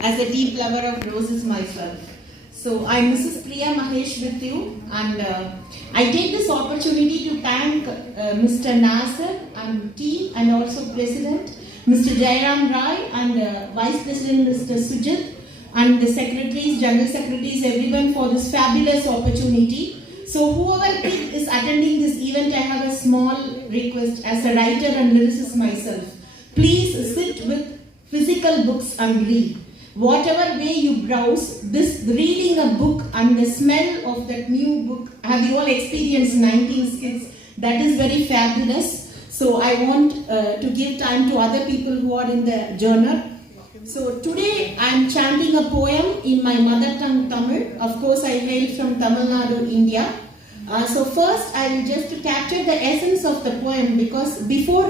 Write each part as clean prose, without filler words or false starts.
as a deep lover of roses myself. So I'm Mrs. Priya Mahesh with you, and I take this opportunity to thank Mr. Nasser and team, and also President Mr. Jairam Rai and Vice President Mr. Sujit and the secretaries, general secretaries, everyone for this fabulous opportunity. So whoever is attending this event, I have a small request as a writer and lyricist myself. Please sit with physical books and read. Whatever way you browse, this reading a book and the smell of that new book, have you all experienced 19 skits? That is very fabulous. So I want to give time to other people who are in the journal. So today I am chanting a poem in my mother tongue Tamil. Of course I hail from Tamil Nadu, India. So first I will just capture the essence of the poem, because before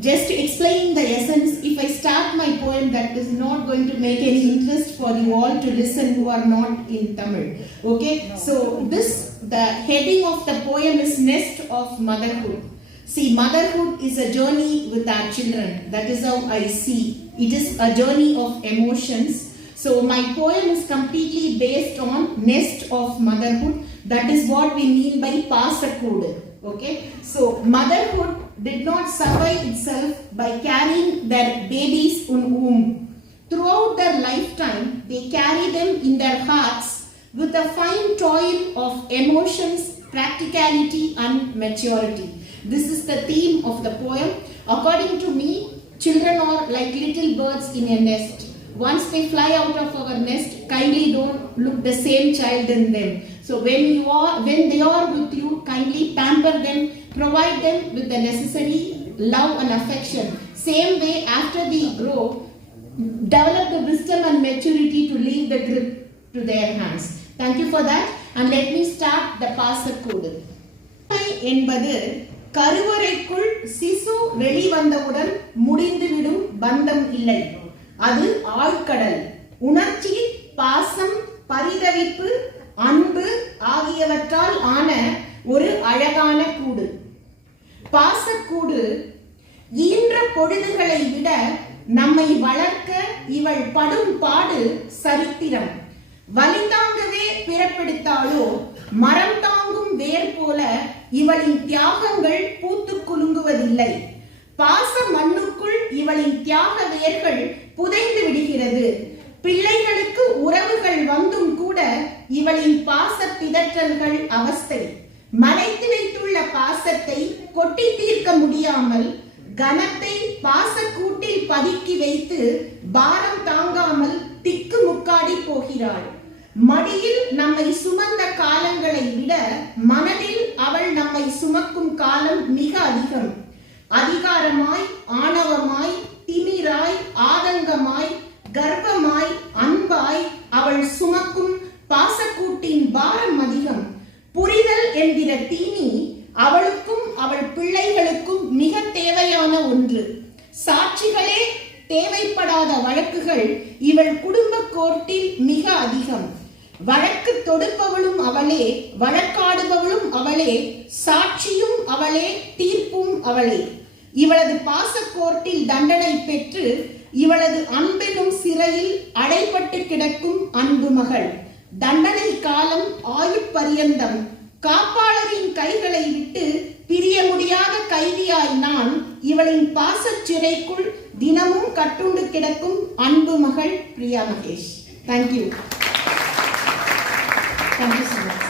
just explaining the essence, if I start my poem, that is not going to make any interest for you all to listen who are not in Tamil. Okay, so the heading of the poem is Nest of Motherhood. See, motherhood is a journey with our children. That is how I see. It is a journey of emotions. So my poem is completely based on Nest of Motherhood. That is what we mean by Pasakood. Okay, so motherhood did not survive itself by carrying their babies in womb. Throughout their lifetime, they carry them in their hearts with a fine toil of emotions, practicality and maturity. This is the theme of the poem. According to me, children are like little birds in a nest. Once they fly out of our nest, kindly don't look the same child in them. So when they are with you, kindly pamper them, provide them with the necessary love and affection. Same way, after they grow, develop the wisdom and maturity to leave the grip to their hands. Thank you for that, and let me start the Pasakood. என்பது கருவறைக்குள் சிசு வெளிவந்தவுடன் முடிந்துவிடும் பந்தம் இல்லை. அது ஆழ்கடல். உணர்ச்சி, பாசம், பரிதவிப்பு, அன்பு ஆகியவற்றால் ஆன ஒரு அழகான கூடு. பாசக்கூடு ஈன்ற பொழுதுகளை விட நம்மை வளர்க்க இவள் படும் பாடு சரித்திரம். வலிதாங்கவே பிறப்பெடுத்தாலோ மரம் தாங்கும் வேர் போல இவளின் தியாகங்கள் பூத்து குலுங்குவதில்லை. பாச மண்ணுக்குள் இவளின் தியாக வேர்கள் புதைந்து விடுகிறது. பிள்ளைகளுக்கு உறவுகள் வந்தும் கூட இவளின் பாச பிதற்றல்கள் அவஸ்தை. மறைத்து வைத்துள்ள பாசத்தை கொட்டி தீர்க்க முடியாமல் கனத்தை பாசக்கூட்டில் பதுக்கி வைத்து பாரம் தாங்காமல் திக்கு முக்காடி போகிறாள். மடியில் நம்மை சுமந்த காலங்களை விட மனதில் அவள் நம்மை சுமக்கும் காலம் மிக அதிகம். அதிகாரமாய், ஆணவமாய், திமிராய், ஆதங்கமாய், கர்ப்பமாய், அன்பாய் அவள் சுமக்கும் பாசக்கூட்டின் பாரம் அதிகம். புரிதல் என்கிற தீனி அவளுக்கும் அவள் பிள்ளைகளுக்கும் மிக தேவையான ஒன்று. சாட்சிகளே தேவைப்படாத வழக்குகள் இவள் குடும்ப கோர்ட்டில் மிக அதிகம். வழக்கு தொடுப்பவளும் அவளே, வழக்காடுபவளும் அவளே, சாட்சியும் அவளே, தீர்ப்பும் அவளே. இவளது பாச கோர்ட்டில் தண்டனை பெற்று இவளது அன்பெனும் சிறையில் அடைபட்டு கிடக்கும் அன்பு மகள். தண்டனை காலம் ஆயுட்பரியந்தம். காப்பாளரின் கைகளை விட்டு பிரிய முடியாத கைதியாய் நான் இவளின் பாசச் சிறைக்குள் தினமும் கட்டுண்டு கிடக்கும் அன்பு மகள் பிரியா Mahesh. Thank you. Thank you so much.